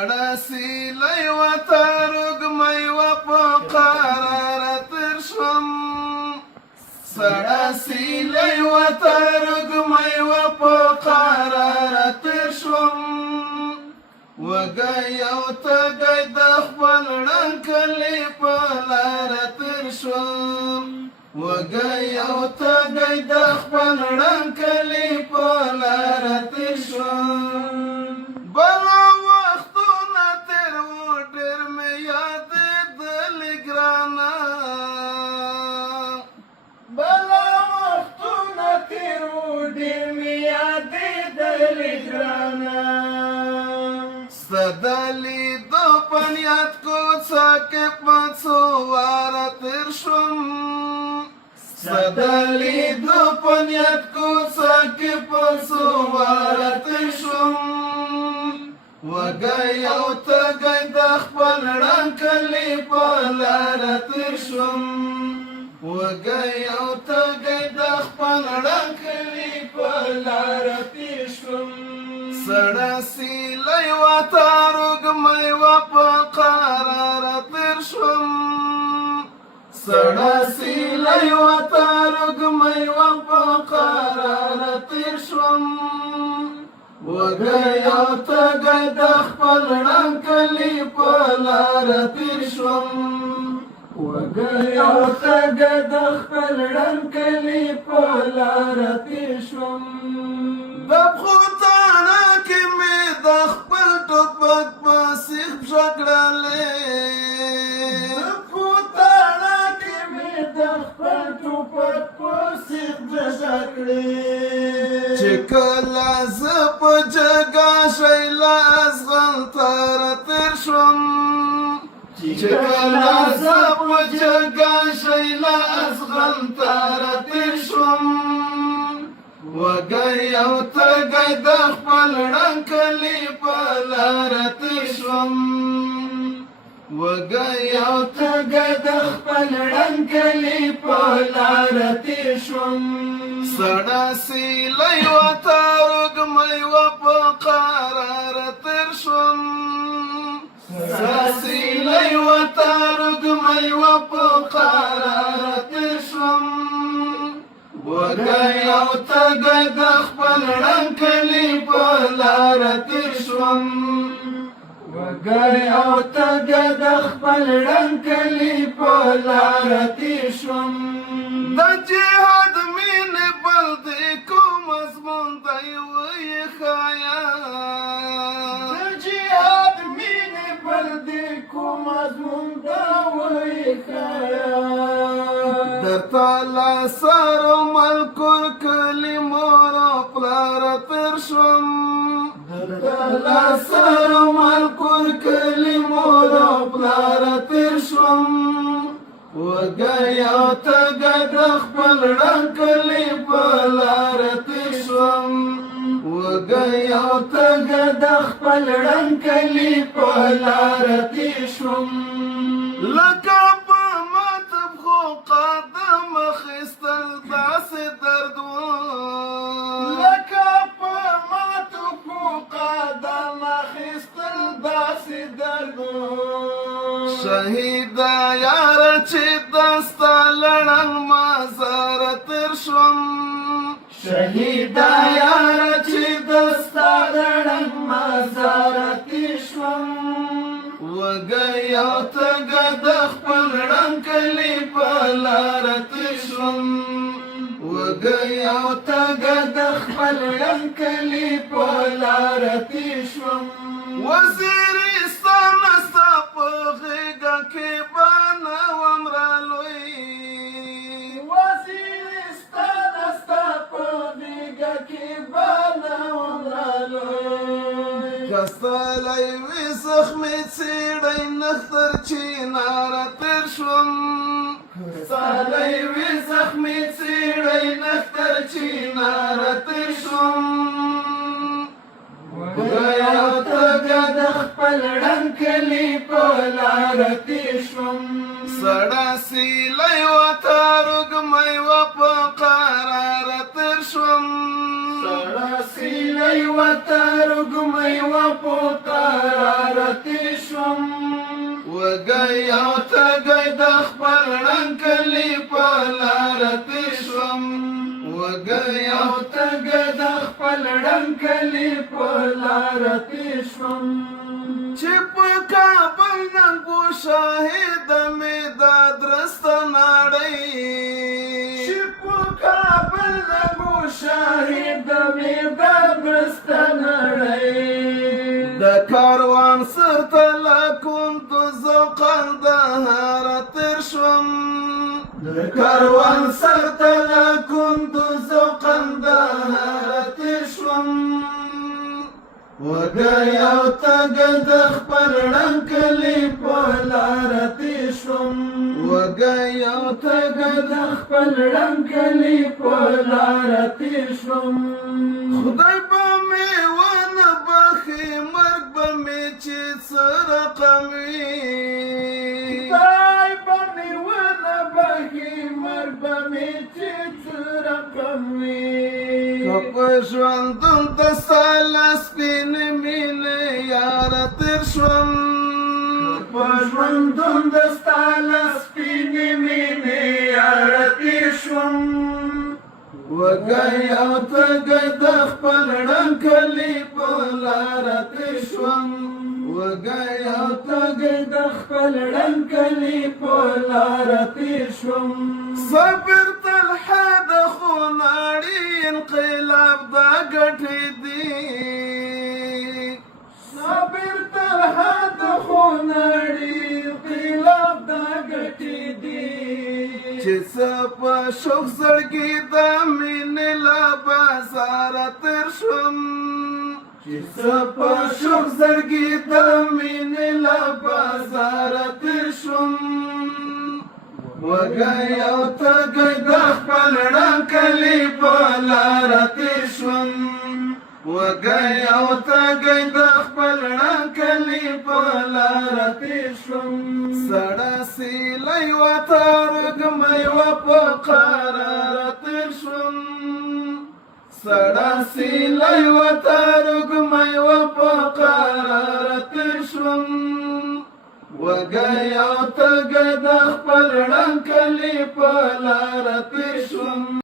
رسیلی و ترگمی و پقرار ترشم سرسیلی و ترگمی و پقرار ترشم وگی او تگی دخبل رنکلی پلار ترشم وگی او تگی دخبل رنکلی پلار ترشم بلا وختونه تیر و ډېر مې یادېدلې ګرانه بلا وختونه تیر و ډېر مې یادېدلې ګرانه ستا د لیدو په نیت کوڅه کې په څو واره تېر شوم ستا د لیدو په نیت کوڅه کې په څو واره تېر شوم وگی او تگی د خپل رنکلی په لاره تېر شوم وگی او تگی د خپل رنکلی په لاره تېر شوم سړه سیلی و تاروږمی و په قراره تېر شوم سړه سیلی و تاروږمی و په قراره تېر شوم وگی او تگی د خپل رنکلی په لاره تېر شوم وگی او تگی د خپل رنکلی په لاره تېر شوم د پښو تاڼه کې مې د خپل ټوپک په سیخ پښه کړلې د پښو تاڼه کې مې د خپل ټوپک په سیخ پښه کړې چې کله زه په جګه شی له ازغل تاره تېر شوم چې کله زه په جګه شی له ازغل تاره تېر شوم وگی او تگی د خپل رنکلی په لاره تېر شوم وگی او تگی د خپل رنکلی په لاره تېر شوم سړه سیلی و تاروږمی و په قراره تېر شوم سړه سیلی و تاروږمی و په قراره تېر شوم وگی او تگی د خپل رنکلی په لاره تېر شوم وگی او تگی د خپل رنکلی په لاره تېر شوم د جهاد مینې بل دی کوم مضمون دی ویې ښایه د جهاد مینې بل دی کوم مضمون دا ویې ښایه درته له سره ملکور کلي مور او پلاره تېر شوم درته له سره ملکور کلي مور او پلاره تېر شوم وگی او تگی د خپل رنکلی په لاره تېر شوم وگی او تگی د خپل رنکلی په لاره تېر شوم لکه په ماته پښو قدم اخیستل داسې درد و لکه په ماتو پښو قدم اخیستل داسې درد و شهیده یاره چې دستا لړن مزاره تېر شوم شهیده یاره چې دستا لړن مزاره تېر شوم وگی او تگی د خپل رنکلی په لاره تېر شوم وگی او تگی د خپل رنکلی په لاره تېر شوم وزیرستان ستا په غېږه کې به نه وم رالوی وزیرستان ستا په غېږه کې به نه وم رالوی که ستلی وي زخمې څېړی نختر چیناره تېر شوم ستلی وي زخمې څېړی نختر چیناره تېر شوم وگی او تگی د خپل رنکلی په لاره تېر شوم سړه سیلی و تاروږمی و په قراره تېر شوم سړه سیلی و ترگمی و پوتارارتی شم وگئی او تگئی د خپل ړنګلي په لار تیر شوم وگئی او تگئی د خپل ړنګلي په لار تیر شوم چې په کابل ننګو شاهد مې د درسته نړۍ چې په کابل ننګو شاهد مې د درسته نړۍ د کاروان سر ته له کندوز او قندهار تیر شوم د کاروان سر ته له کندوز او قندهار تیر شوم وگئی او تگئی د خپل ړنګلي په لار تیر شوم وگئی او تگئی د خپل ړنګلي په لار تیر شوم خدای به مې ونه بخي مرګ به مې چې څه رقم وي خدای به مې ونه بخي مرګ به مې چې څه رقم وي که په ژوندون د ستا له سپینې مینې یاره تېر شوم په ژوندون د ستا له سپینې مینې یاره تېر شوم وگئی او تگئی د خپل ړنګلي په لاره تېر شوم وگئی او تگئی د خپل ړنګلي په لاره تېر شوم صبر تل حد خو ناړي انقلاب دا ګټې دي صبر تل حد خو ناړي انقلاب دا ګټې دي چې څه په شوق زړګي د مینې له بازاره تېر شوم چې څه په شوق زړګي د مینې له بازاره تېر شوم وگئی او تگئی د خپل ړنګلي په لاره تېر شوم وگئی او تگئی د خپل ړنګلي په لاره تېر شوم سړه سیلی و ترږمۍ و په قراره تېر شوم سړه سیلی و ترږمۍ و په قراره تېر شوم وگئی او تگئی د خپل ړنګلي په لاره تېر شوم